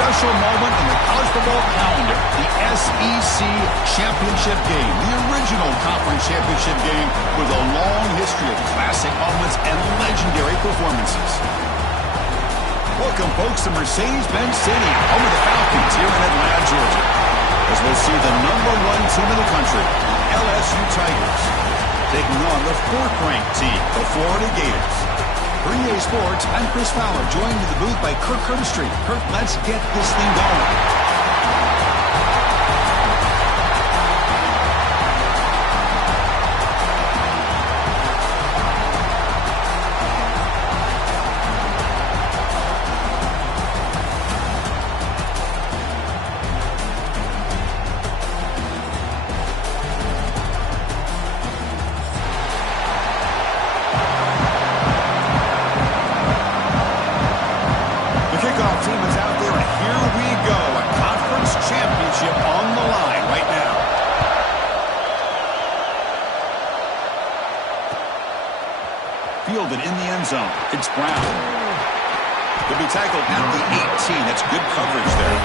special moment in the college football calendar, the SEC Championship game, the original conference championship game with a long history of classic moments and legendary performances. Welcome, folks, to Mercedes-Benz Stadium, home of the Falcons here in Atlanta, Georgia, as we'll see the #1 team in the country, LSU Tigers, taking on the 4th-ranked team, the Florida Gators. For EA Sports, I'm Chris Fowler, joined in the booth by Kirk Curtis. Kirk, let's get this thing going. Fielded in the end zone. It's Brown. He'll be tackled at the 18. That's good coverage there.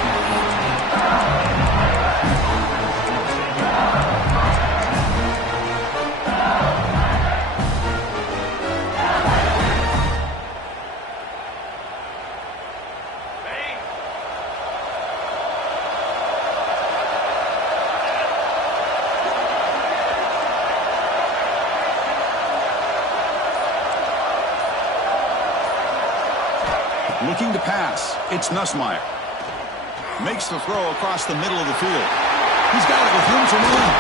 Looking to pass. It's Nussmeier. Makes the throw across the middle of the field. He's got it with room to run.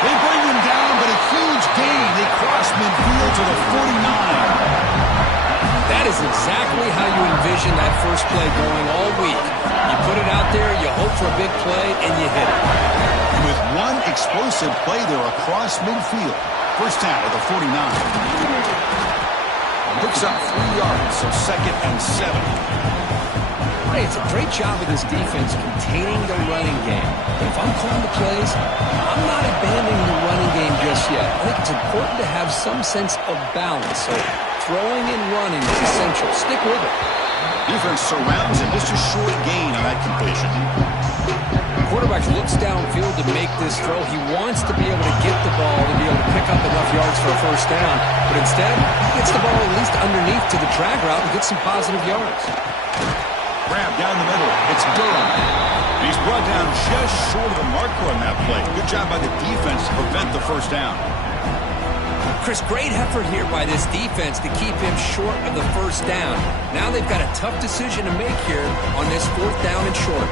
They bring him down, but a huge gain. They cross midfield to the 49. That is exactly how you envision that first play going all week. You put it out there, you hope for a big play, and you hit it. With one explosive play there across midfield. First down at the 49. Picks up 3 yards, so 2nd and 7. Hey, it's a great job of this defense containing the running game. But if I'm calling the plays, I'm not abandoning the running game just yet. I think it's important to have some sense of balance. So throwing and running is essential. Stick with it. Defense surrounds him. Just a short gain on that completion. Quarterback looks downfield to make this throw. He wants to be able to get the ball to be able to pick up enough yards for a first down. But instead, he gets the ball at least underneath to the drag route and gets some positive yards. Grab down the middle. It's Durham. He's brought down just short of the marker on that play. Good job by the defense to prevent the first down. Chris, great effort here by this defense to keep him short of the first down. Now they've got a tough decision to make here on this 4th down and short.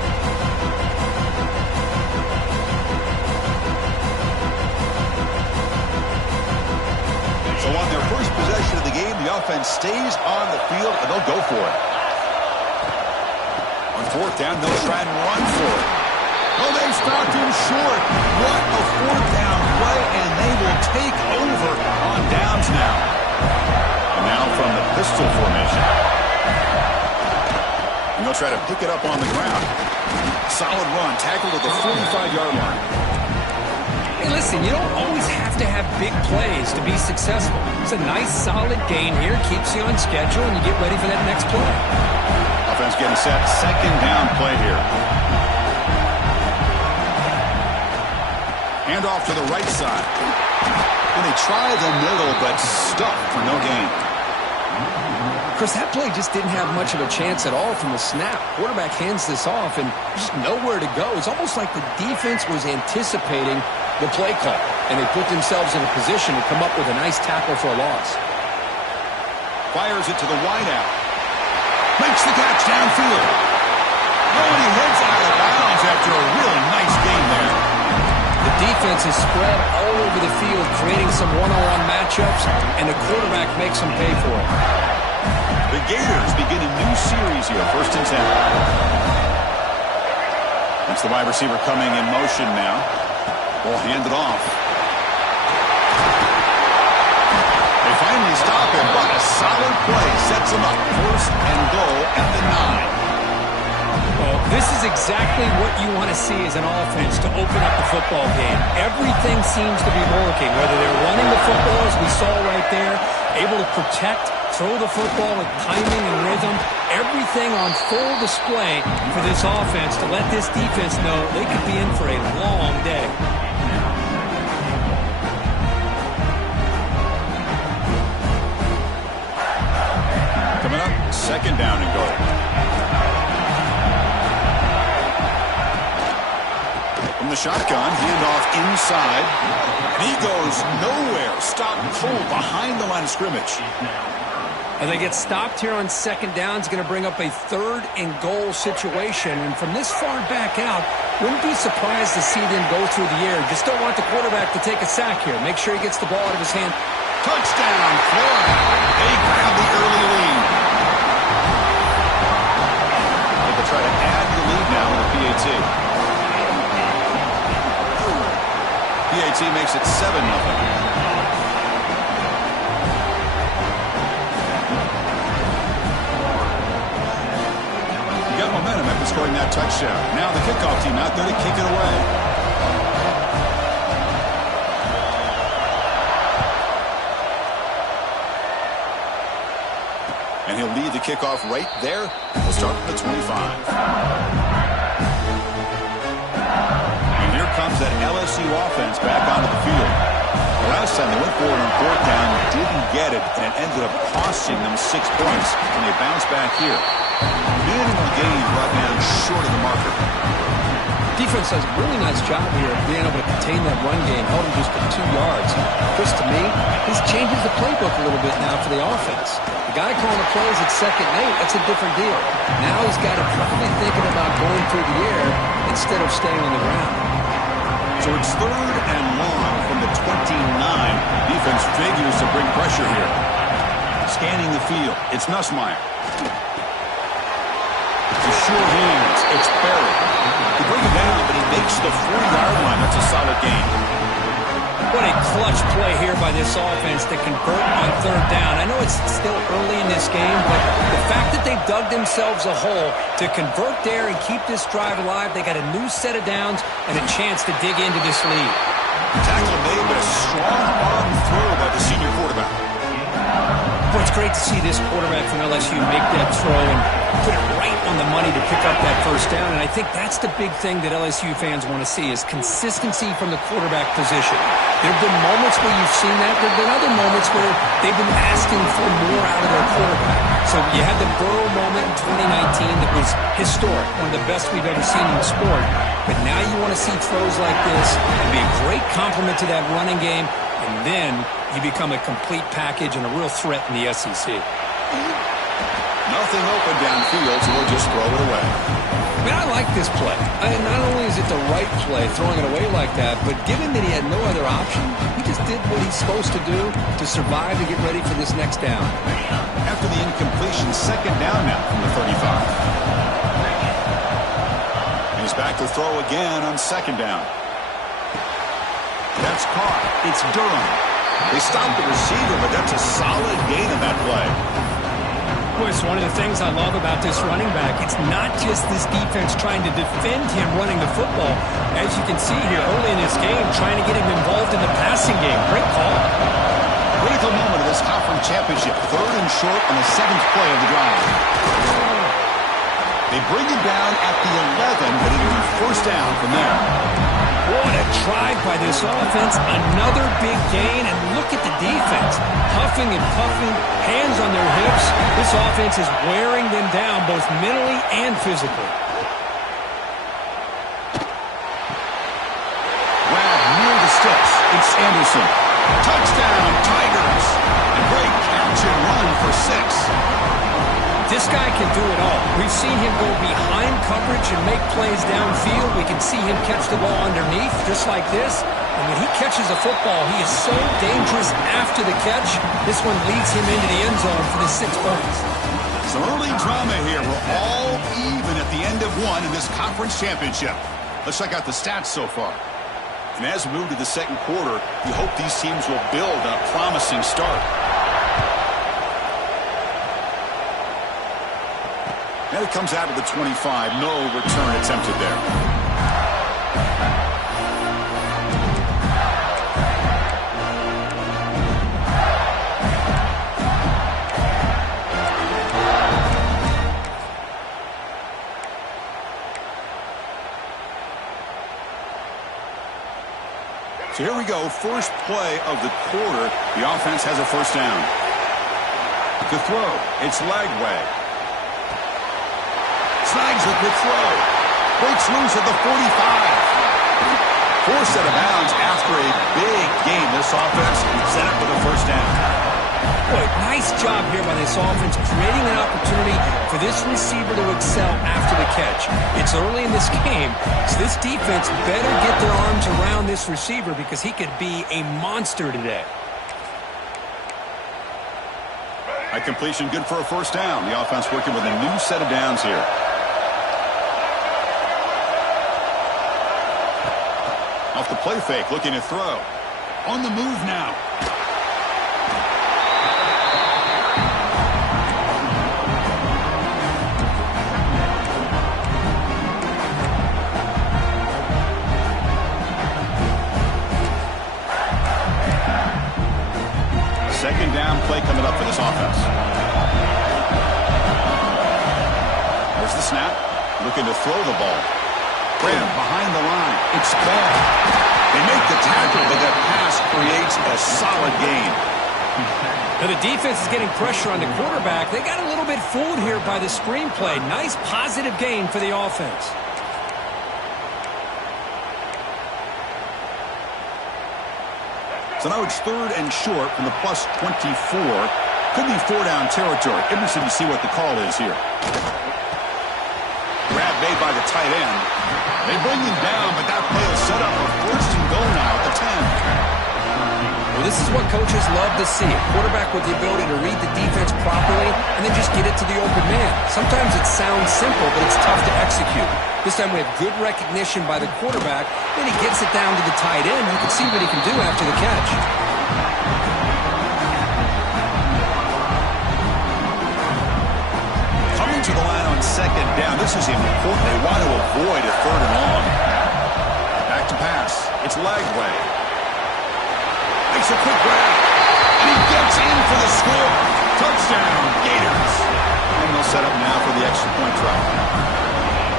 So on their first possession of the game, the offense stays on the field, and they'll go for it. On 4th down, they'll try and run for it. Oh, they stopped him short. What a 4th down play, and they will take over on downs now. And now from the pistol formation. And they'll try to pick it up on the ground. Solid run, tackled at the 45-yard line. Hey, listen, you don't always have to have big plays to be successful. It's a nice, solid gain here. Keeps you on schedule, and you get ready for that next play. Offense getting set. 2nd down play here. Hand off to the right side. And they try the middle, but stuffed for no gain. Chris, that play just didn't have much of a chance at all from the snap. Quarterback hands this off, and just nowhere to go. It's almost like the defense was anticipating the play call, and they put themselves in a position to come up with a nice tackle for a loss. Fires it to the wideout. Makes the catch downfield. Oh, and he heads out of bounds after a really nice game there. The defense is spread all over the field, creating some one-on-one matchups, and the quarterback makes them pay for it. The Gators begin a new series here, 1st and 10. That's the wide receiver coming in motion now. Ball handed off. They finally stop him, but a solid play sets him up. 1st and goal at the 9. Well, this is exactly what you want to see as an offense to open up the football game. Everything seems to be working, whether they're running the football, as we saw right there, able to protect, throw the football with timing and rhythm. Everything on full display for this offense to let this defense know they could be in for a long day. Coming up, second down and goal. From the shotgun, handoff inside. And he goes nowhere. Stop cold behind the line of scrimmage. And they get stopped here on second down. It's going to bring up a third and goal situation. And from this far back out, wouldn't be surprised to see them go through the air. Just don't want the quarterback to take a sack here. Make sure he gets the ball out of his hand. Touchdown, Florida. They grab the early lead. They will try to add the lead now with a PAT. PAT makes it 7-0. Got momentum after scoring that touchdown. Now the kickoff team out there to kick it away. And he'll lead the kickoff right there. We'll start from the 25. And here comes that LSU offense back onto the field. The last time they went forward on fourth down, didn't get it, and it ended up costing them 6 points. And they bounce back here. Minimal gain brought down short of the marker. Defense does a really nice job here of being able to contain that run game, held him just for 2 yards. Chris, to me, this changes the playbook a little bit now for the offense. The guy calling the plays at 2nd and 8, that's a different deal. Now he's got to probably thinking about going through the air instead of staying on the ground. So it's 3rd and long from the 29. Defense figures to bring pressure here. Scanning the field, it's Nussmeier. To short hands, it's Barry. He brings it down, but he makes the 40-yard line. That's a solid gain. What a clutch play here by this offense to convert on 3rd down. I know it's still early in this game, but the fact that they dug themselves a hole to convert there and keep this drive alive, they got a new set of downs and a chance to dig into this lead. Tackle made, but a strong arm throw by the senior quarterback. Well, it's great to see this quarterback from LSU make that throw and put it right on the money to pick up that first down. And I think that's the big thing that LSU fans want to see is consistency from the quarterback position. There have been moments where you've seen that. There have been other moments where they've been asking for more out of their quarterback. So you had the Burrow moment in 2019 that was historic, one of the best we've ever seen in the sport. But now you want to see throws like this and be a great complement to that running game. And then you become a complete package and a real threat in the SEC. Nothing open downfield, so we'll just throw it away. Man, I like this play. Not only is it the right play, throwing it away like that, but given that he had no other option, he just did what he's supposed to do to survive and get ready for this next down. After the incompletion, 2nd down now from the 35. And he's back to throw again on 2nd down. That's caught. It's Durham. They stopped the receiver, but that's a solid gain in that play. Boy, it's one of the things I love about this running back. It's not just this defense trying to defend him running the football. As you can see here early in this game, trying to get him involved in the passing game. Great call. Critical moment of this conference championship. 3rd and short on the 7th play of the drive. They bring him down at the 11, but it'll be 1st down from there. What a drive by this offense. Another big gain, and look at the defense. Huffing and puffing, hands on their hips. This offense is wearing them down both mentally and physically. Grab near the sticks. It's Anderson. Touchdown, Tigers. A great catch and run for 6. This guy can do it all. We've seen him go behind coverage and make plays downfield. We can see him catch the ball underneath, just like this. And when he catches a football, he is so dangerous after the catch. This one leads him into the end zone for the 6 points. Some early drama here. We're all even at the end of one in this conference championship. Let's check out the stats so far. And as we move to the 2nd quarter, you hope these teams will build a promising start. And it comes out of the 25. No return attempted there. So here we go, first play of the quarter. The offense has a first down. To throw, it's Lagway. Snags it with throw. Breaks loose at the 45. Forced out of bounds after a big game. This offense set up with a first down. Boy, nice job here by this offense, creating an opportunity for this receiver to excel after the catch. It's early in this game, so this defense better get their arms around this receiver because he could be a monster today. At completion, good for a first down. The offense working with a new set of downs here. Off the play fake, looking to throw. On the move now. Second down play coming up for this offense. There's the snap. Looking to throw the ball. Graham behind the line. It's ball. They make the tackle, but that pass creates a solid gain. Now the defense is getting pressure on the quarterback. They got a little bit fooled here by the screenplay. Nice positive gain for the offense. So now it's third and short from the plus 24. Could be four-down territory. Interesting to see what the call is here. Grab made by the tight end. They bring him down, but that play is set up for first and goal now at the 10. Well, this is what coaches love to see. A quarterback with the ability to read the defense properly and then just get it to the open man. Sometimes it sounds simple, but it's tough to execute. This time we have good recognition by the quarterback. Then he gets it down to the tight end. You can see what he can do after the catch. Coming to the line on second down. This is important. They want to avoid a third and long. Back to pass. It's Lagway. Makes a quick grab. And he gets in for the score. Touchdown, Gators. And they'll set up now for the extra point try.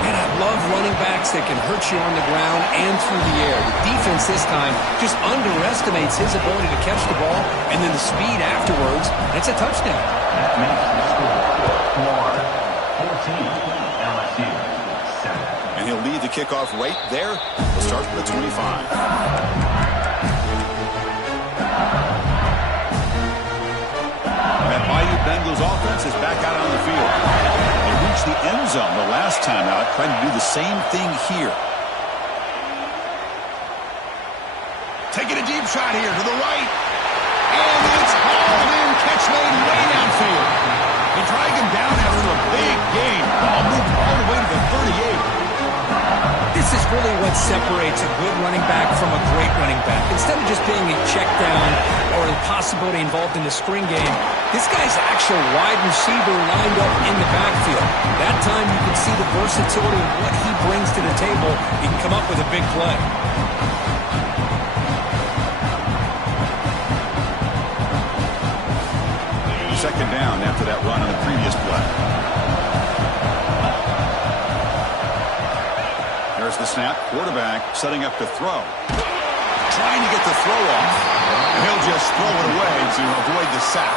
And I love running backs that can hurt you on the ground and through the air. The defense this time just underestimates his ability to catch the ball and then the speed afterwards. And it's a touchdown. That makes the score 14, LSU 7. And he'll lead the kickoff right there. We'll start from the 25. That Bayou Bengals offense is back out on the field. They reached the end zone the last time out, trying to do the same thing here. Taking a deep shot here to the right. And it's hauled in. Catch made way downfield. They drag him down after a big gain. Ball moved all the way to the 38. This is really what separates a good running back from a great running back. Instead of just being a check down or the possibility involved in the screen game, this guy's actual wide receiver lined up in the backfield. That time you can see the versatility of what he brings to the table. He can come up with a big play. Second down after that run on the previous play. There's the snap. Quarterback setting up to throw. Trying to get the throw off. And he'll just throw it away to avoid the sack.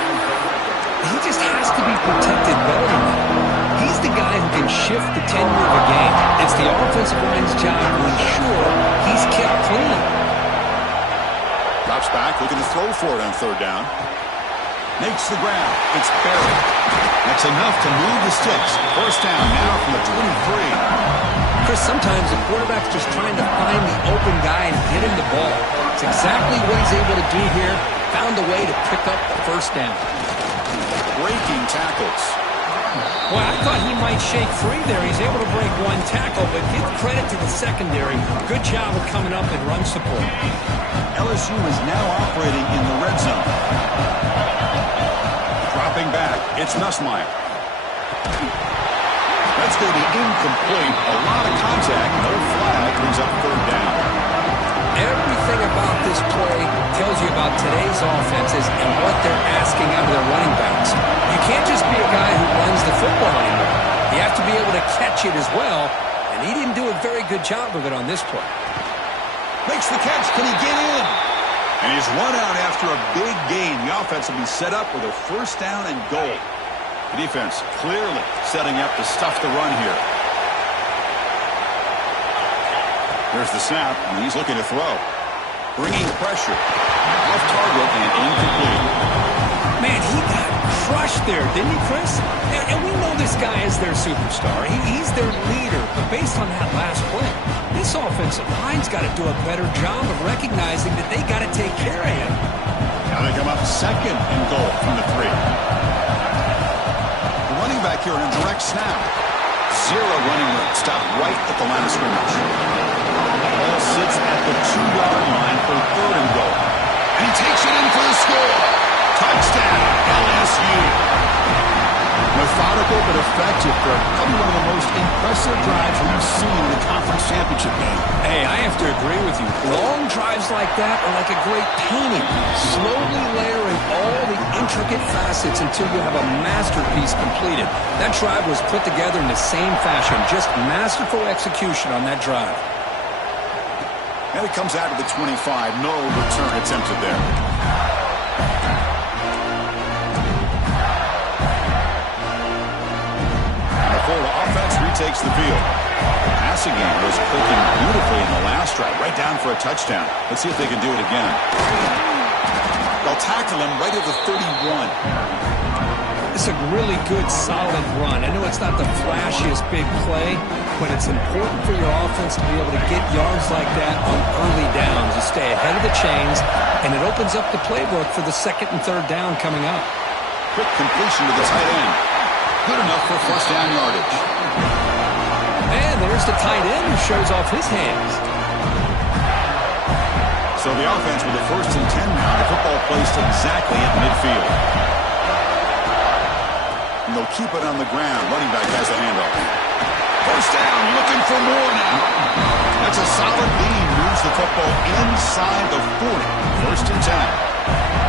He just has to be protected better than that. He's the guy who can shift the tenure of a game. It's the offensive line's job to ensure he's kept clean. Drops back, looking to throw for it on third down. Makes the grab. It's Barrett. That's enough to move the sticks. First down now from the 23. Chris, sometimes the quarterback's just trying to find the open guy and get him the ball. It's exactly what he's able to do here. Found a way to pick up the first down. Breaking tackles. Well, I thought he might shake free there. He's able to break one tackle, but give credit to the secondary. Good job of coming up and run support. LSU is now operating in the red zone. Dropping back, it's Nussmeier. That's going to be incomplete. A lot of contact, no flag, brings up third down. Everything about this play tells you about today's offenses and what they're asking out of their running backs. You can't just be a guy who runs the football anymore. You have to be able to catch it as well, and he didn't do a very good job of it on this play. Makes the catch. Can he get in? And he's run out after a big gain. The offense will be set up with a first down and goal. The defense clearly setting up to stuff the run here. There's the snap, and he's looking to throw. Bringing pressure. Off target and incomplete. Man, he got crushed there, didn't he, Chris? And we know this guy is their superstar. He's their leader. But based on that last play, this offensive line's got to do a better job of recognizing that they got to take care of him. Now they come up second and goal from the 3. The running back here in a direct snap. Zero running room. Stopped right at the line of scrimmage. Ball sits at the 2-yard line for third and goal. And he takes it in for the score. Touchdown, LSU. Methodical but effective, Greg. Probably one of the most impressive drives we've seen in the conference championship game. Hey, I have to agree with you. Long drives like that are like a great painting, slowly layering all the intricate facets until you have a masterpiece completed. That drive was put together in the same fashion, just masterful execution on that drive. And it comes out to the 25. No return attempted there. Florida offense retakes the field. The passing game was clicking beautifully in the last drive, right down for a touchdown. Let's see if they can do it again. They'll tackle him right at the 31. It's a really good, solid run. I know it's not the flashiest big play, but it's important for your offense to be able to get yards like that on early downs. You stay ahead of the chains, and it opens up the playbook for the second and third down coming up. Quick completion to the tight end. Good enough for first down yardage. And there's the tight end who shows off his hands. So the offense with a first and 10 now. The football placed exactly at midfield. And they'll keep it on the ground. Running back has a handoff. First down, looking for more now. That's a solid gain. Moves the football inside the 40. First and 10.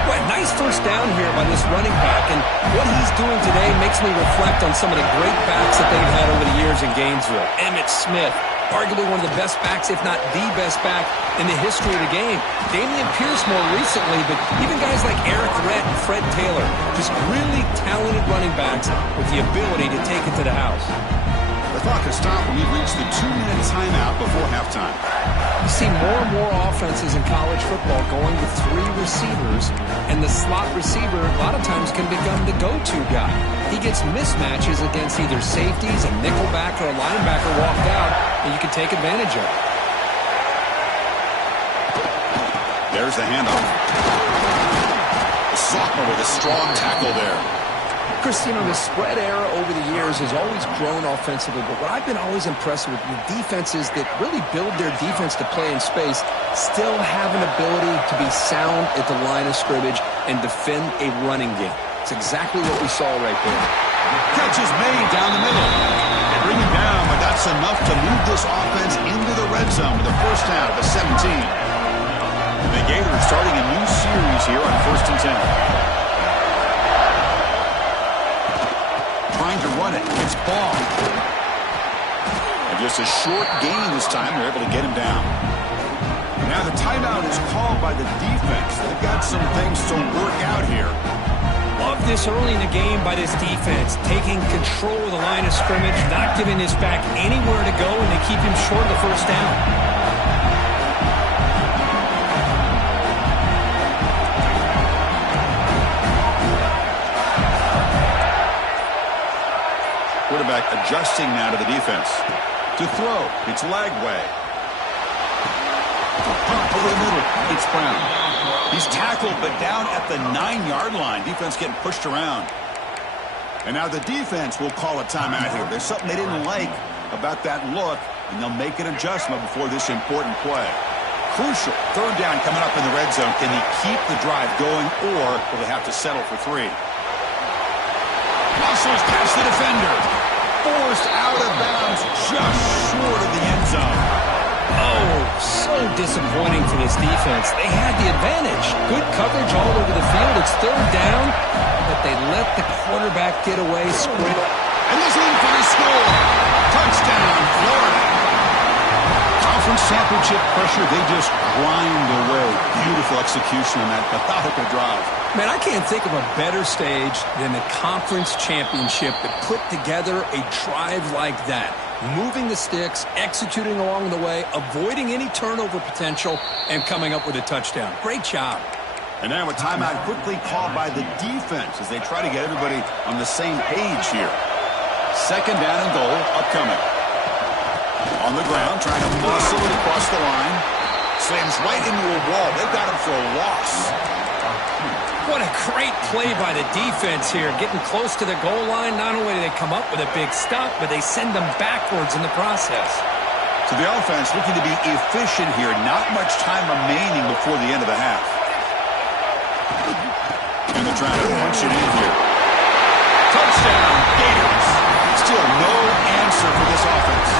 Well, nice first down here by this running back, and what he's doing today makes me reflect on some of the great backs that they've had over the years in Gainesville. Emmitt Smith, arguably one of the best backs, if not the best back in the history of the game. Damian Pierce more recently, but even guys like Eric Rett and Fred Taylor, just really talented running backs with the ability to take it to the house. The clock has stopped when we've reached the 2-minute timeout before halftime. You see more and more offenses in college football going with 3 receivers, and the slot receiver a lot of times can become the go-to guy. He gets mismatches against either safeties, a nickelback, or a linebacker walked out, and you can take advantage of it. There's the handoff. The sophomore with a strong tackle there. Chris, you know, the spread era over the years has always grown offensively, but what I've been always impressed with the defenses that really build their defense to play in space still have an ability to be sound at the line of scrimmage and defend a running game. It's exactly what we saw right there. Catch is made down the middle. They bring him down, but that's enough to move this offense into the red zone with a first down at the 17. The Gators starting a new series here on first and 10. Trying to run it. It's ball. And just a short gain this time. They're able to get him down. Now the timeout is called by the defense. They've got some things to work out here. Love this early in the game by this defense. Taking control of the line of scrimmage, not giving this back anywhere to go, and they keep him short of the first down. Quarterback adjusting now to the defense. To throw, it's Lagway. Pump over the middle, it's Brown. He's tackled, but down at the 9-yard line. Defense getting pushed around. And now the defense will call a timeout here. There's something they didn't like about that look, and they'll make an adjustment before this important play. Crucial. Third down coming up in the red zone. Can he keep the drive going, or will they have to settle for 3? Muscles past the defender. Forced out of bounds just short of the end zone. Oh, so disappointing for this defense. They had the advantage. Good coverage all over the field. It's third down, but they let the quarterback get away. Sprint. And he's in for the score. Touchdown, Florida. Conference championship pressure, they just grind away. Beautiful execution on that methodical drive. Man, I can't think of a better stage than the conference championship to put together a drive like that. Moving the sticks, executing along the way, avoiding any turnover potential, and coming up with a touchdown. Great job. And now a timeout quickly called by the defense as they try to get everybody on the same page here. Second down and goal upcoming. On the ground, trying to muscle it across the line. Slams right into a wall. They've got him for a loss. What a great play by the defense here. Getting close to the goal line, not only do they come up with a big stop, but they send them backwards in the process. So the offense looking to be efficient here. Not much time remaining before the end of the half. And they're trying to punch it in here. Touchdown, Gators. Still no answer for this offense.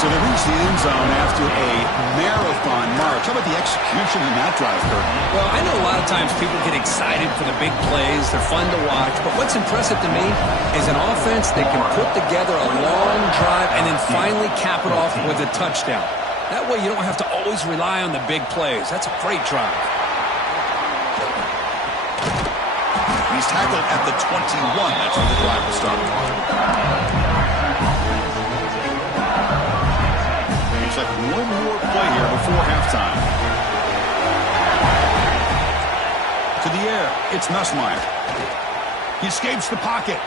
So they reach the end zone after a marathon march. How about the execution in that drive, Kurt? Well, I know a lot of times people get excited for the big plays. They're fun to watch. But what's impressive to me is an offense that can put together a long drive and then finally cap it off with a touchdown. That way you don't have to always rely on the big plays. That's a great drive. He's tackled at the 21. That's where the drive will start. Like one more play here before halftime. To the air, it's Nussmeier. He escapes the pocket.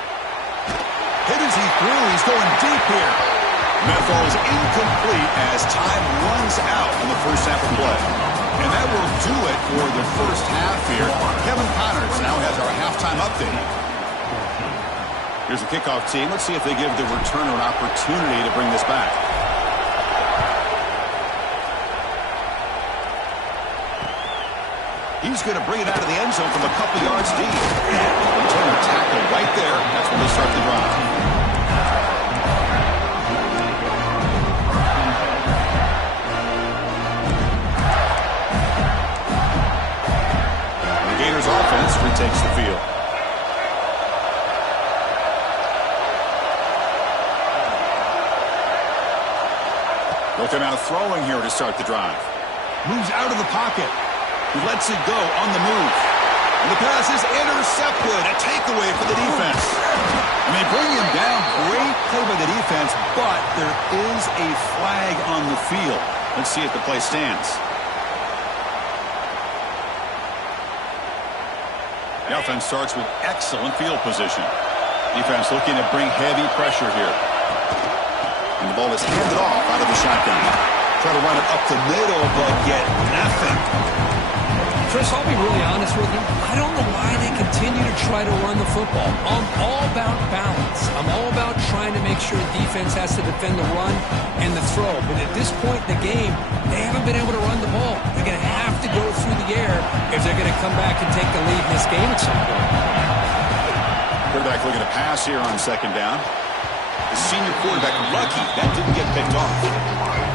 Hit as he threw, he's going deep here. And that ball is incomplete as time runs out in the first half of play. And that will do it for the first half here. Kevin Connors now has our halftime update. Here's the kickoff team. Let's see if they give the returner an opportunity to bring this back. He's going to bring it out of the end zone from a couple yards deep. Returner tackle right there. That's when they start the drive. The Gators offense retakes the field. Looking out throwing here to start the drive. Moves out of the pocket. He lets it go on the move. And the pass is intercepted. A takeaway for the defense. And they bring him down. Great play by the defense, but there is a flag on the field. Let's see if the play stands. The offense starts with excellent field position. Defense looking to bring heavy pressure here. And the ball is handed off out of the shotgun. Try to run it up the middle, but get nothing. Chris, I'll be really honest with you. I don't know why they continue to try to run the football. I'm all about balance. I'm all about trying to make sure defense has to defend the run and the throw. But at this point in the game, they haven't been able to run the ball. They're going to have to go through the air if they're going to come back and take the lead in this game at some point. Quarterback looking to pass here on second down. The senior quarterback lucky that didn't get picked off.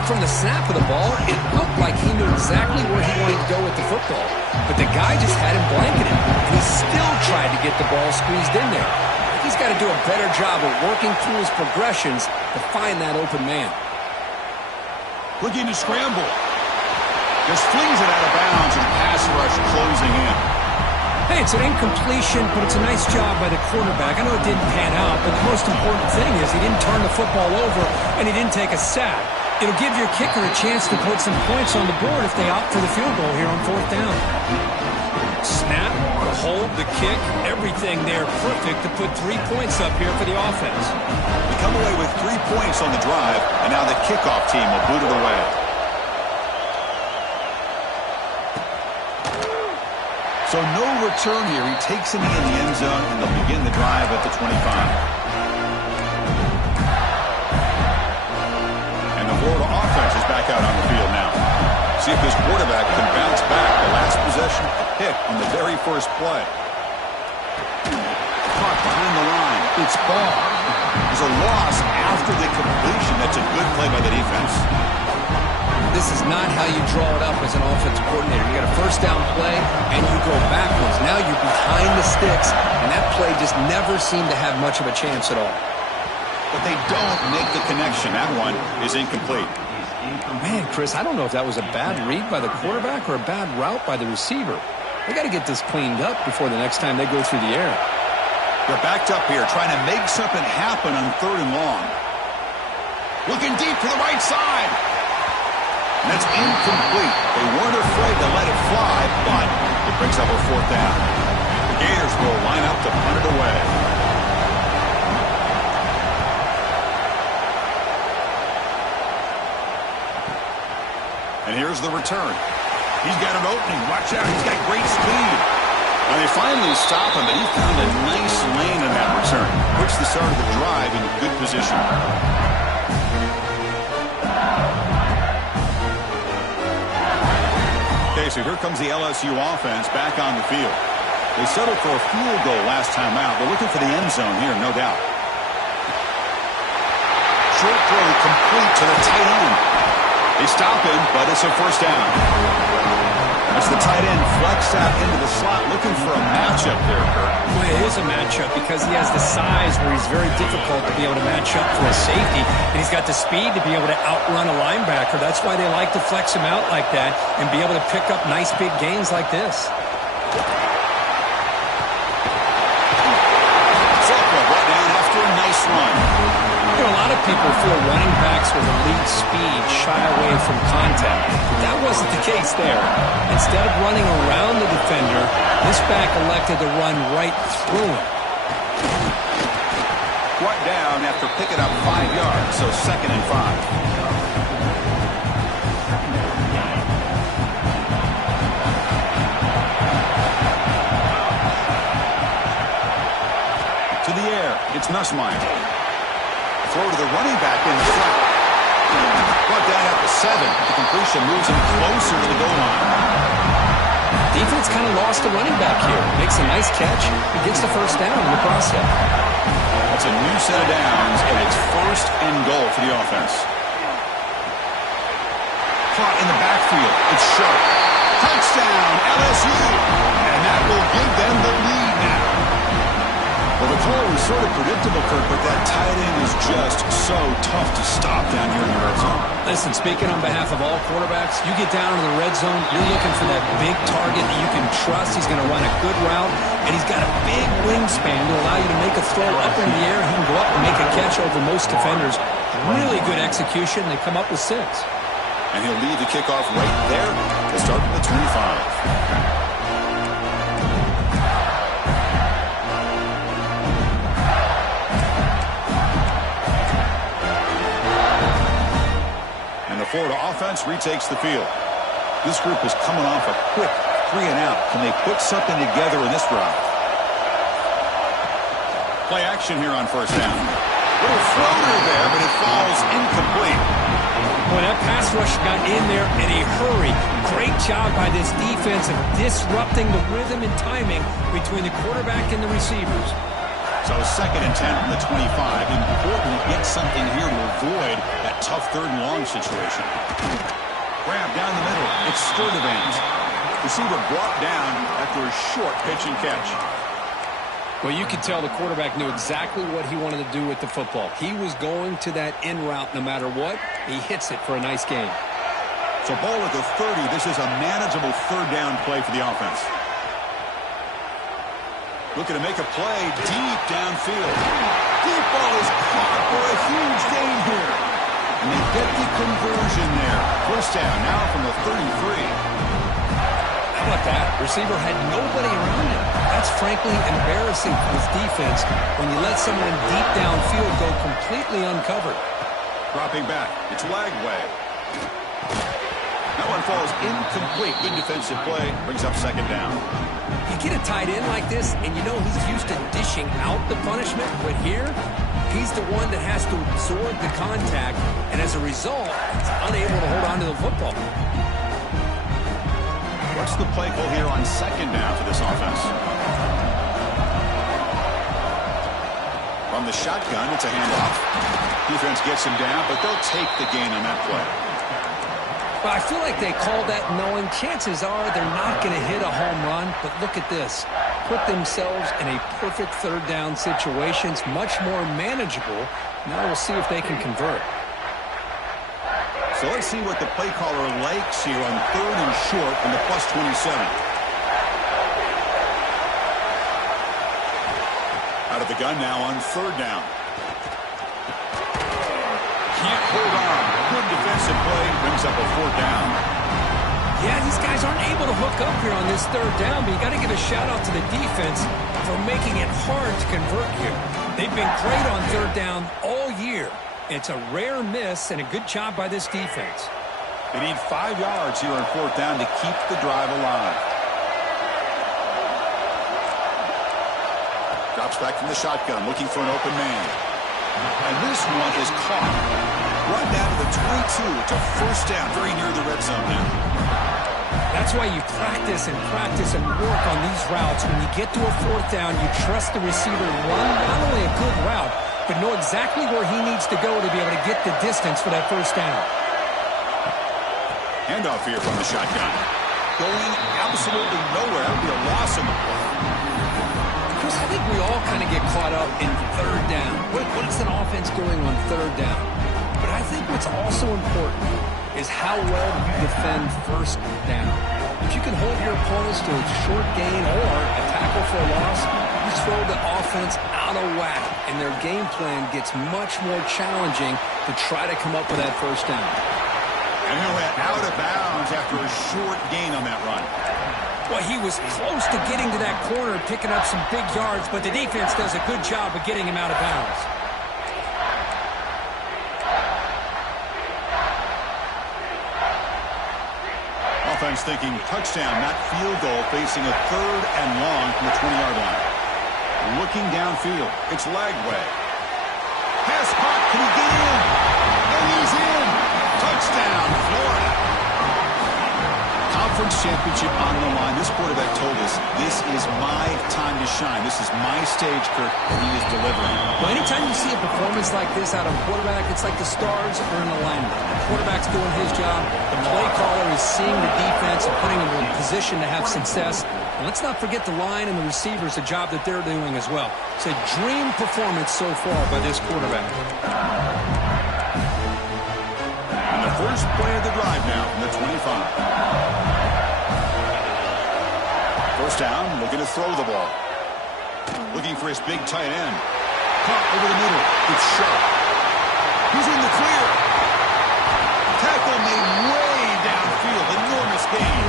From the snap of the ball, it looked like he knew exactly where he wanted to go with the football. But the guy just had him blanketed. He still tried to get the ball squeezed in there. He's got to do a better job of working through his progressions to find that open man. Looking to scramble. Just flings it out of bounds and pass rush closing in. Hey, it's an incompletion, but it's a nice job by the quarterback. I know it didn't pan out, but the most important thing is he didn't turn the football over and he didn't take a sack. It'll give your kicker a chance to put some points on the board if they opt for the field goal here on fourth down. Snap, the hold, the kick, everything there perfect to put 3 points up here for the offense. We come away with 3 points on the drive, and now the kickoff team will boot it away. So no return here. He takes it in the end zone, and they'll begin the drive at the 25. Florida offense is back out on the field now. See if this quarterback can bounce back. The last possession, a pick on the very first play. Caught behind the line. It's ball. There's a loss after the completion. That's a good play by the defense. This is not how you draw it up as an offensive coordinator. You got a first down play, and you go backwards. Now you're behind the sticks, and that play just never seemed to have much of a chance at all. But they don't make the connection. That one is incomplete. Man, Chris, I don't know if that was a bad read by the quarterback or a bad route by the receiver. They got to get this cleaned up before the next time they go through the air. They're backed up here, trying to make something happen on 3rd and long. Looking deep to the right side. And that's incomplete. They weren't afraid to let it fly, but it brings up a 4th down. The Gators will line up to punt it away. And here's the return. He's got an opening. Watch out. He's got great speed. And they finally stop him, but he found a nice lane in that return. Puts the start of the drive in good position. Okay, so here comes the LSU offense back on the field. They settled for a field goal last time out. They're looking for the end zone here, no doubt. Short throw complete to the tight end. They stop him, but it's a 1st down. That's the tight end flexed out into the slot, looking for a matchup there, Kurt. Well, it is a matchup because he has the size where he's very difficult to be able to match up for a safety, and he's got the speed to be able to outrun a linebacker. That's why they like to flex him out like that and be able to pick up nice big gains like this. Zucker brought down after a nice run. You know, a lot of people feel running backs with elite speed shy away from contact. But that wasn't the case there. Instead of running around the defender, this back elected to run right through him. Brought down after picking up 5 yards, so 2nd and 5. To the air, it's Nussmeier. Throw to the running back in the front. Brought down at the 7. The completion moves him closer to the goal line. Defense kind of lost the running back here. Makes a nice catch. He gets the 1st down in the process. That's a new set of downs, and it's 1st and goal for the offense. Caught in the backfield. It's Sharp. Touchdown, LSU. And that will give them the lead now. Well, the call was sort of predictable, Kirk, but that tight end is just so tough to stop down here in the red zone. Listen, speaking on behalf of all quarterbacks, you get down in the red zone, you're looking for that big target that you can trust. He's going to run a good route, and he's got a big wingspan to allow you to make a throw up in the air. He can go up and make a catch over most defenders. Really good execution. They come up with 6. And he'll lead the kickoff right there to start from the 25. Florida offense retakes the field. This group is coming off a quick 3-and-out. Can they put something together in this drive? Play action here on 1st down. Little floater there, but it falls incomplete. Well, that pass rush got in there in a hurry. Great job by this defense of disrupting the rhythm and timing between the quarterback and the receivers. So 2nd and 10 from the 25. Important to get something here to avoid that tough 3rd and long situation. Grab down the middle. It's Sturdivant. Receiver brought down after a short pitch and catch. Well, you could tell the quarterback knew exactly what he wanted to do with the football. He was going to that in route no matter what. He hits it for a nice gain. So ball at the 30. This is a manageable 3rd down play for the offense. Looking to make a play deep downfield. Deep ball is caught for a huge gain here. And they get the conversion there. 1st down now from the 33. How about that? Receiver had nobody around him. That's frankly embarrassing for his defense when you let someone deep downfield go completely uncovered. Dropping back. It's Lagway. That one falls incomplete. Good defensive play. Brings up 2nd down. You get a tight end like this, and you know he's used to dishing out the punishment, but here, he's the one that has to absorb the contact, and as a result, he's unable to hold on to the football. What's the play call here on 2nd down for this offense? From the shotgun, it's a handoff. Defense gets him down, but they'll take the gain on that play. Well, I feel like they called that knowing chances are they're not going to hit a home run, but look at this. Put themselves in a perfect 3rd down situation. It's much more manageable. Now we'll see if they can convert. So let's see what the play caller likes here on 3rd and short in the +27. Out of the gun now on 3rd down. Can't hold on. Good defensive play. Brings up a 4th down. Yeah, these guys aren't able to hook up here on this 3rd down, but you got to give a shout-out to the defense for making it hard to convert here. They've been great on 3rd down all year. It's a rare miss and a good job by this defense. They need 5 yards here on 4th down to keep the drive alive. Drops back from the shotgun, looking for an open man. And this one is caught. Run down to the 22 to 1st down, very near the red zone now. That's why you practice and work on these routes. When you get to a 4th down, you trust the receiver to run not only a good route, but know exactly where he needs to go to be able to get the distance for that 1st down. Handoff here from the shotgun. Going absolutely nowhere. That would be a loss in the play. Chris, I think we all kind of get caught up in 3rd down. What is an offense doing on 3rd down? But I think what's also important is how well you defend 1st down. If you can hold your opponents to a short gain or a tackle for a loss, you throw the offense out of whack, and their game plan gets much more challenging to try to come up with that 1st down. And he went out of bounds after a short gain on that run. Well, he was close to getting to that corner, picking up some big yards, but the defense does a good job of getting him out of bounds. Offense thinking touchdown, not field goal, facing a 3rd and long from the 20-yard line. Looking downfield, it's Lagway. Pass caught, can he get in? And he's in! Touchdown, Florida! Conference championship on the line. This quarterback told us, this is my time to shine. This is my stage, Kirk, and he is delivering. Well, anytime you see a performance like this out of a quarterback, it's like the stars are in alignment. The quarterback's doing his job. The play caller is seeing the defense and putting them in a position to have success. And let's not forget the line and the receivers, the job that they're doing as well. It's a dream performance so far by this quarterback. And the first play of the drive now from the 25. 1st down, looking to throw the ball. Looking for his big tight end. Caught over the middle. It's Sharp. He's in the clear. Tackle made way downfield. Enormous gain.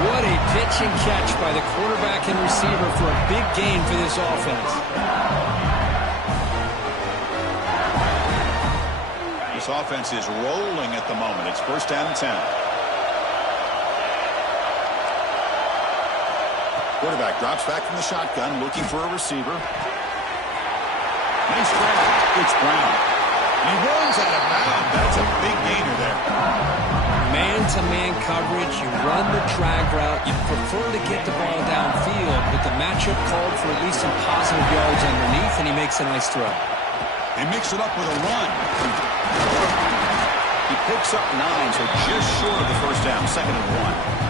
What a pitch and catch by the quarterback and receiver for a big gain for this offense. This offense is rolling at the moment. It's 1st down and 10. Quarterback drops back from the shotgun, looking for a receiver. Nice grab. It's Brown. He runs out of bounds. That's a big gainer there. Man-to-man coverage. You run the drag route. You prefer to get the ball downfield, but the matchup called for at least some positive yards underneath, and he makes a nice throw. They mix it up with a run. He picks up 9, so just short of the 1st down, 2nd and 1.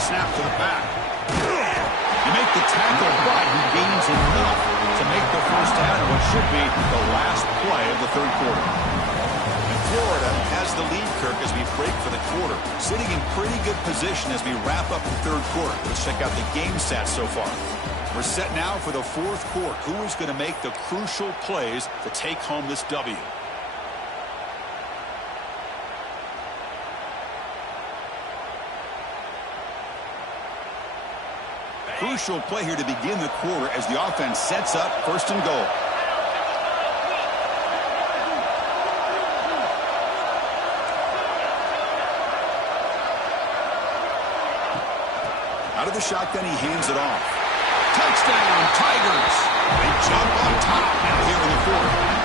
Snap to the back. You make the tackle, but he gains enough to make the 1st down in what should be the last play of the 3rd quarter. And Florida has the lead, Kirk, as we break for the quarter. Sitting in pretty good position as we wrap up the 3rd quarter. Let's check out the game stats so far. We're set now for the 4th quarter. Who is going to make the crucial plays to take home this W? Crucial play here to begin the quarter as the offense sets up 1st and goal. Out of the shotgun, he hands it off. Touchdown, Tigers! They jump on top now here in the 4th.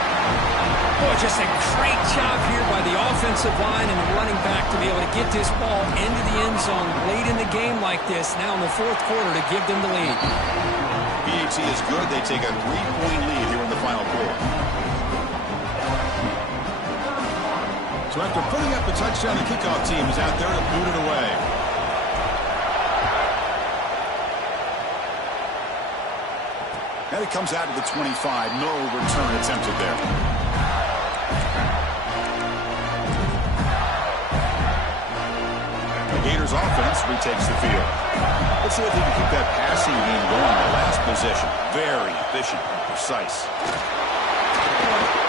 Boy, just a great job here by the offensive line and the running back to be able to get this ball into the end zone late in the game like this, now in the 4th quarter, to give them the lead. PAT is good. They take a 3-point lead here in the final quarter. So after putting up the touchdown, the kickoff team is out there to boot it away. And it comes out to the 25. No return attempted there. The Gators offense retakes the field. Let's see if they can keep that passing game going in the last possession. Very efficient and precise.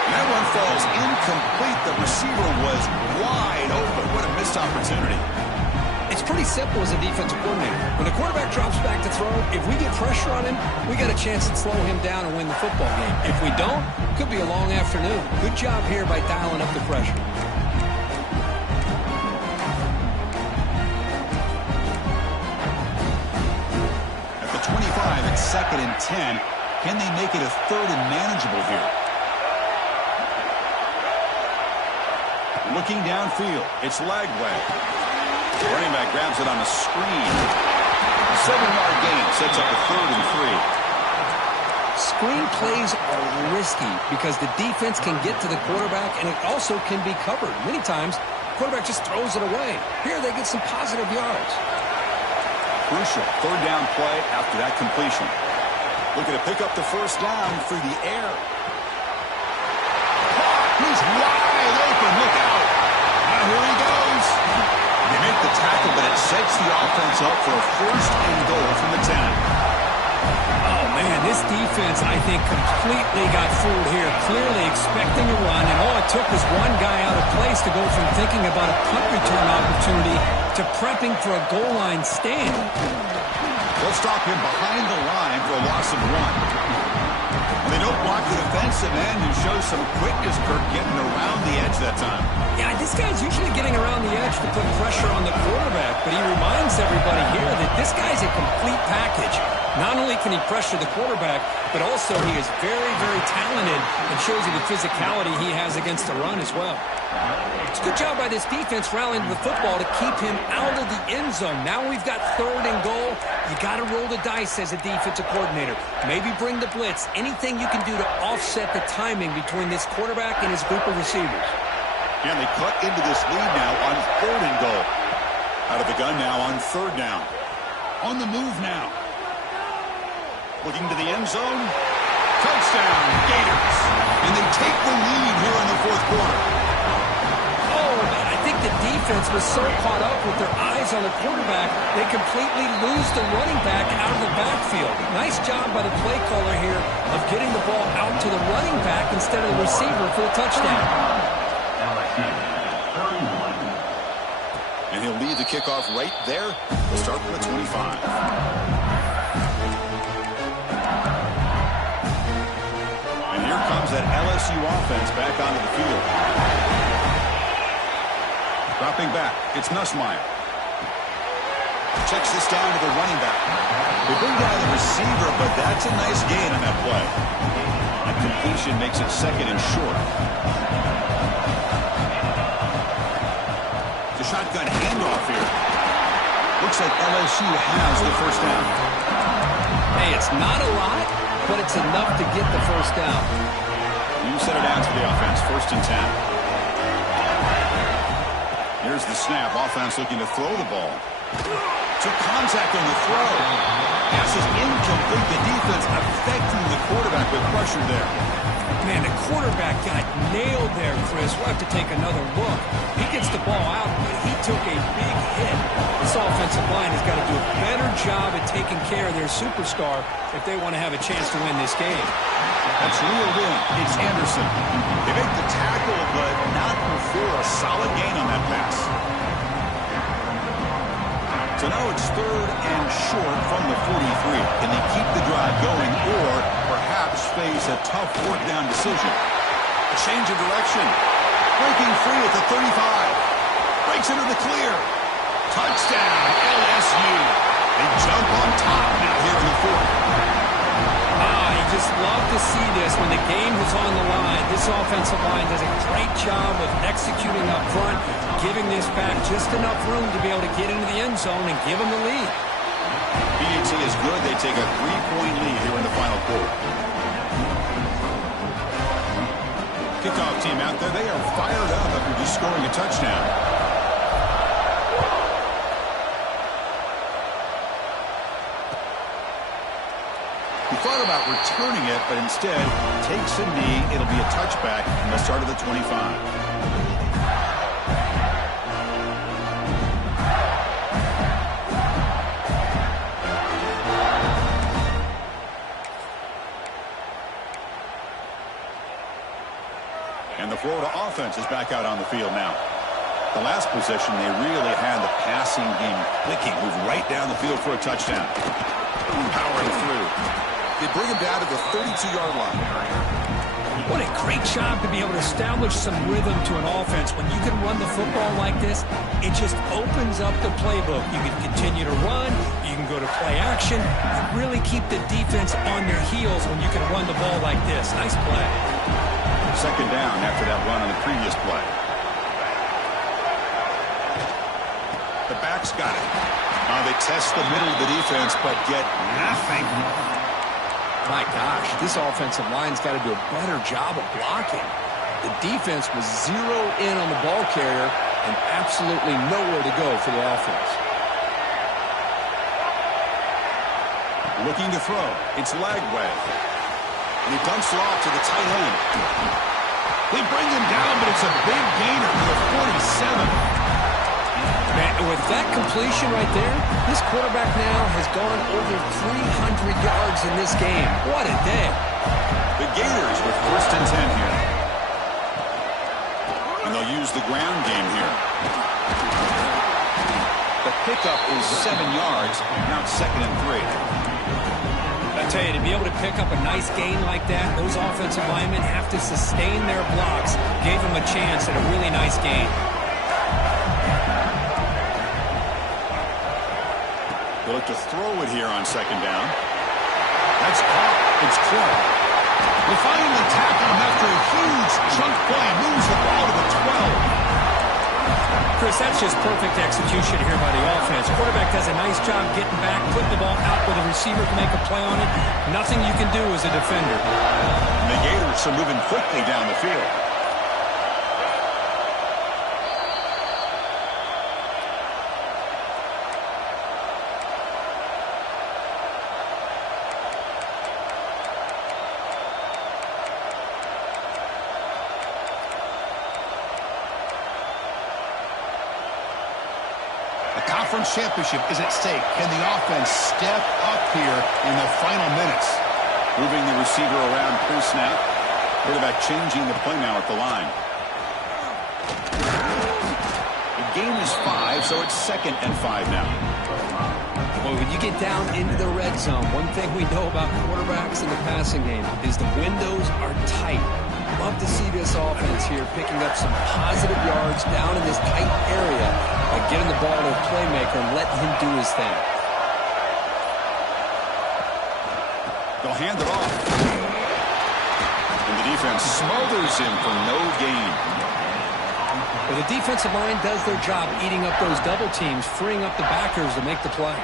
And that one falls incomplete. The receiver was wide open. What a missed opportunity. It's pretty simple as a defensive coordinator. When the quarterback drops back to throw, if we get pressure on him, we got a chance to slow him down and win the football game. If we don't, it could be a long afternoon. Good job here by dialing up the pressure. At the 25, it's 2nd and 10. Can they make it a 3rd and manageable here? Looking downfield, it's Lagway. Running back grabs it on a screen. 7-yard gain sets up a 3rd and 3. Screen plays are risky because the defense can get to the quarterback, and it also can be covered. Many times, the quarterback just throws it away. Here, they get some positive yards. Crucial 3rd down play after that completion. Looking to pick up the 1st down through the air. He's wide open. Look out. Now here he goes. They make the tackle, but it sets the offense up for a 1st and goal from the 10. Oh, man, this defense, I think, completely got fooled here. Clearly expecting a run, and all it took was one guy out of place to go from thinking about a punt return opportunity to prepping for a goal line stand. They'll stop him behind the line for a loss of 1. And they don't block the defensive end, who shows some quickness, Kirk, getting around the edge that time. Yeah, this guy's usually getting around the edge to put pressure on the quarterback, but he reminds everybody here that this guy's a complete package. Not only can he pressure the quarterback, but also he is very, very talented and shows you the physicality he has against the run as well. It's a good job by this defense rallying to the football to keep him out of the end zone. Now we've got 3rd and goal. You got to roll the dice as a defensive coordinator. Maybe bring the blitz. Anything you can do to offset the timing between this quarterback and his group of receivers. And they cut into this lead now on 3rd and goal. Out of the gun now on 3rd down. On the move now. Looking to the end zone. Touchdown, Gators. And they take the lead here in the 4th quarter. Oh, man, I think the defense was so caught up with their eyes on the quarterback, they completely lose the running back out of the backfield. Nice job by the play caller here of getting the ball out to the running back instead of the receiver for the touchdown. And he'll lead the kickoff right there. We'll start from the 25. And here comes that LSU offense back onto the field. Dropping back, it's Nussmeier. Checks this down to the running back. They bring down the receiver, but that's a nice gain on that play. That completion makes it 2nd and short. The shotgun handoff here. Looks like LSU has the 1st down. Hey, it's not a lot, but it's enough to get the 1st down. You set it down to the offense, 1st and 10. Here's the snap. Offense looking to throw the ball. Took contact on the throw. Pass is incomplete. The defense affecting the quarterback with pressure there. Man, the quarterback got nailed there, Chris. We'll have to take another look. He gets the ball out, but he took a big hit. This offensive line has got to do a better job at taking care of their superstar if they want to have a chance to win this game. That's reeled in. It's Anderson. They make the tackle, but not before a solid gain on that pass. So now it's 3rd and short from the 43. Can they keep the drive going or perhaps face a tough 4th down decision? A change of direction. Breaking free at the 35. Breaks into the clear. Touchdown, LSU. They jump on top now here in the 4th. You just love to see this when the game is on the line. This offensive line does a great job of executing up front, giving this back just enough room to be able to get into the end zone and give them the lead. BAT is good. They take a 3-point lead here in the final quarter. Kickoff team out there. They are fired up after just scoring a touchdown. thought about returning it, but instead takes a knee. It'll be a touchback from the start of the 25. And the Florida offense is back out on the field now. The last possession, they really had the passing game clicking. Moved right down the field for a touchdown. Powering through. They bring him down to the 32-yard line. What a great job to be able to establish some rhythm to an offense. When you can run the football like this, it just opens up the playbook. You can continue to run. You can go to play action. You really keep the defense on their heels when you can run the ball like this. Nice play. Second down after that run on the previous play. The back's got it. They test the middle of the defense, but get nothing. My gosh, this offensive line's got to do a better job of blocking. The defense was zeroed in on the ball carrier and absolutely nowhere to go for the offense. Looking to throw. It's Lagway. And he dumps it off to the tight end. They bring him down, but it's a big gainer to the 47. Man, with that completion right there, this quarterback now has gone over 300 yards in this game. What a day. The Gators with first and 10 here. And they'll use the ground game here. The pickup is 7 yards. Now it's 2nd and 3. I tell you, to be able to pick up a nice gain like that, those offensive linemen have to sustain their blocks. Gave them a chance at a really nice gain. They'll look to throw it here on 2nd down. That's caught. It's Clark. They finally tackle him after a huge chunk play. Moves the ball to the 12. Chris, that's just perfect execution here by the offense. Quarterback does a nice job getting back, putting the ball out where the receiver can make a play on it. Nothing you can do as a defender. And the Gators are moving quickly down the field. Conference championship is at stake. Can the offense step up here in the final minutes? Moving the receiver around pre-snap. Quarterback changing the play now at the line. The game is 5, so it's 2nd and 5 now. Well, when you get down into the red zone, one thing we know about quarterbacks in the passing game is the windows are tight. Love to see this offense here picking up some positive yards down in this tight area by getting the ball to a playmaker and letting him do his thing. They'll hand it off. And the defense smothers him for no gain. Well, the defensive line does their job eating up those double teams, freeing up the backers to make the play.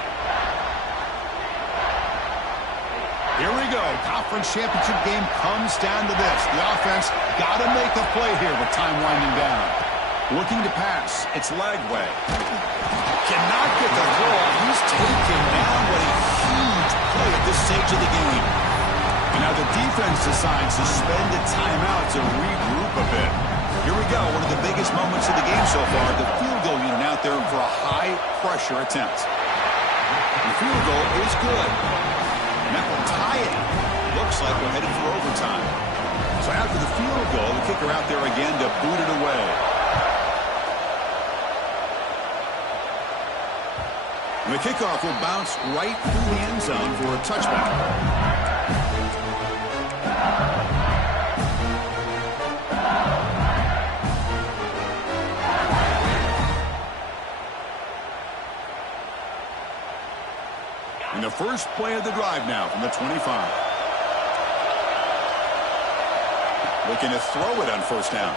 Here we go. Conference championship game comes down to this. The offense got to make a play here with time winding down. Looking to pass. It's Lagway. Cannot get the throw off. He's taken down. What a huge play at this stage of the game. And now the defense decides to spend a timeout to regroup a bit. Here we go. One of the biggest moments of the game so far. The field goal unit out there for a high-pressure attempt. The field goal is good. And that will tie it. Looks like we're headed for overtime. So after the field goal, the kicker out there again to boot it away. And the kickoff will bounce right through the end zone for a touchback. And the first play of the drive now from the 25. Looking to throw it on first down.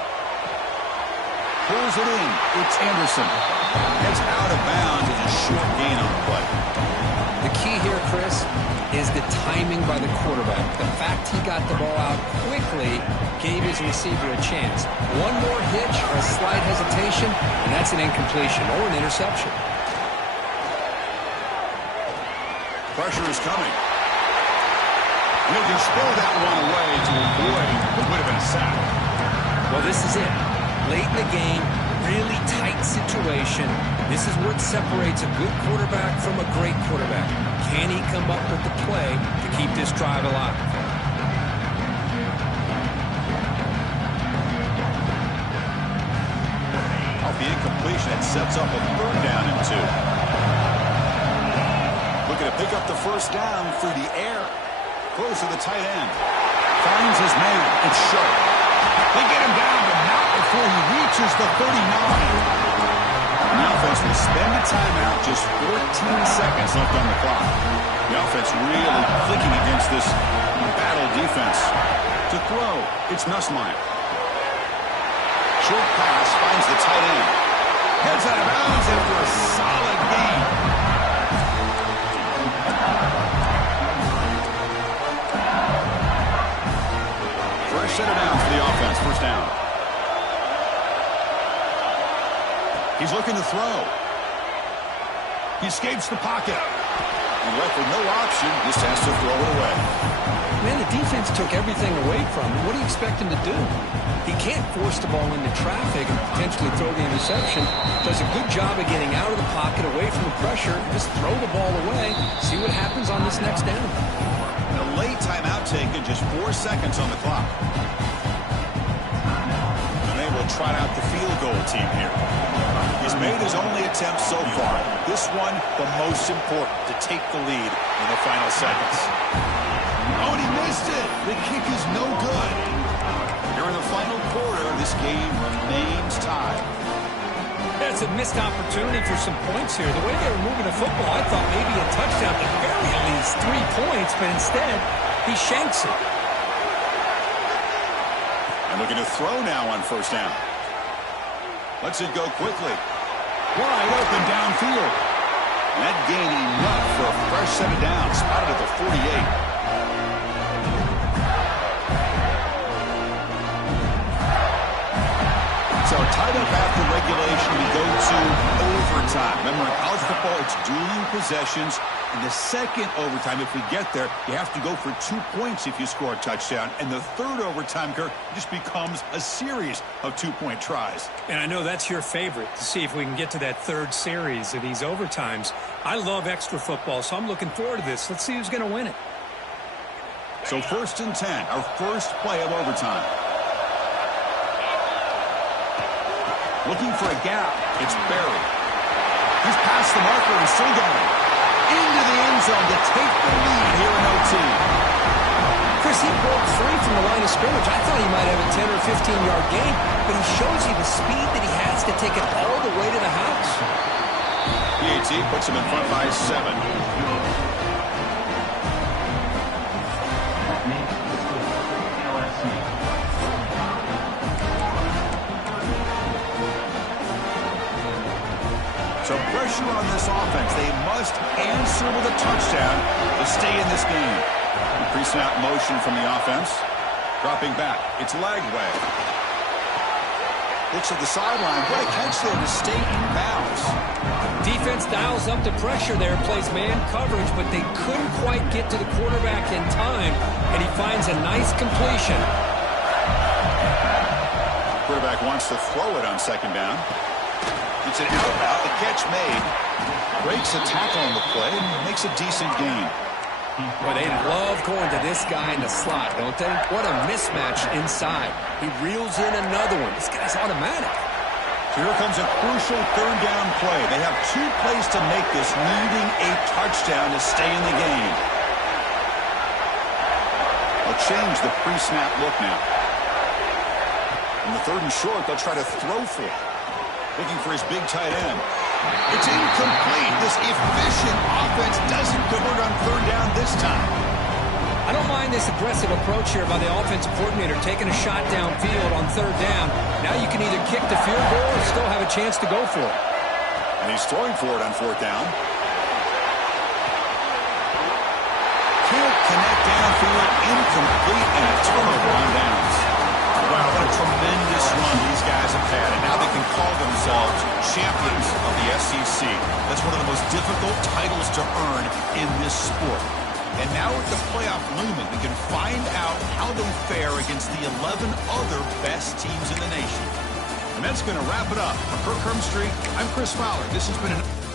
Pulls it in. It's Anderson. Gets out of bounds as a short gain on the play. The key here, Chris, is the timing by the quarterback. The fact he got the ball out quickly gave his receiver a chance. One more hitch or a slight hesitation, and that's an incompletion or an interception. Pressure is coming. He'll just throw that one away to avoid what would have been a sack. Well, this is it. Late in the game, really tight situation. This is what separates a good quarterback from a great quarterback. Can he come up with the play to keep this drive alive? Off the incompletion, it sets up a 3rd down and 2. Looking to pick up the 1st down through the air. Close to the tight end. Finds his man. It's Sharp. They get him down, but not before he reaches the 39. And the offense will spend a timeout, just 14 seconds left on the clock. The offense really clicking against this battle defense. To throw, it's Nussmeier. Short pass finds the tight end. Heads out of bounds after a solid gain. Fresh set of downs for the offense. 1st down. He's looking to throw. He escapes the pocket. And left with no option, just has to throw it away. Man, the defense took everything away from him. What do you expect him to do? He can't force the ball into traffic and potentially throw the interception. Does a good job of getting out of the pocket, away from the pressure, just throw the ball away, see what happens on this next down. A late timeout taken, just 4 seconds on the clock. And they will trot out the field goal team here. He's made his only attempt so far. This one, the most important, to take the lead in the final seconds. Oh, and he missed it. The kick is no good. Here in the final quarter, this game remains tied. That's a missed opportunity for some points here. The way they were moving the football, I thought maybe a touchdown, at the very least 3 points, but instead, he shanks it. And looking to throw now on 1st down. Lets it go quickly. Wide open downfield. And that gain enough for a fresh set of downs. Spotted at the 48. So tied up after regulation, we go to overtime. Remember, in college football, it's dueling possessions. In the second overtime, if we get there, you have to go for 2 points if you score a touchdown. And the 3rd overtime, Kirk, just becomes a series of 2-point tries. And I know that's your favorite, to see if we can get to that 3rd series of these overtimes. I love extra football, so I'm looking forward to this. Let's see who's going to win it. So 1st and 10, our first play of overtime. Looking for a gap. It's Berry. He's past the marker and still going. Into the end zone to take the lead here in OT. Chris, he broke free from the line of scrimmage. I thought he might have a 10 or 15-yard gain, but he shows you the speed that he has to take it all the way to the house. PAT puts him in front by 7. So pressure on this offense. They must answer with a touchdown to stay in this game. Pre-snap motion from the offense. Dropping back. It's Lagway. Looks at the sideline. What a catch there to stay in bounds. Defense dials up the pressure there, plays man coverage, but they couldn't quite get to the quarterback in time, and he finds a nice completion. Quarterback wants to throw it on 2nd down. It's an out route. The catch made. Breaks a tackle on the play and makes a decent gain. Well, they love going to this guy in the slot, don't they? What a mismatch inside. He reels in another one. This guy's automatic. Here comes a crucial 3rd down play. They have 2 plays to make this, needing a touchdown to stay in the game. They'll change the pre-snap look now. On the 3rd and short, they'll try to throw for it. Looking for his big tight end. It's incomplete. This efficient offense doesn't convert on 3rd down this time. I don't mind this aggressive approach here by the offensive coordinator, taking a shot downfield on 3rd down. Now you can either kick the field goal or still have a chance to go for it. And he's throwing for it on 4th down. Can't connect downfield, incomplete, and a turnover on downs. Wow, what a tremendous run these guys have had, and now they can call themselves champions of the SEC. That's one of the most difficult titles to earn in this sport. And now with the playoff looming, we can find out how they fare against the 11 other best teams in the nation. And that's going to wrap it up. For Kirk Herbstreit, I'm Chris Fowler. This has been an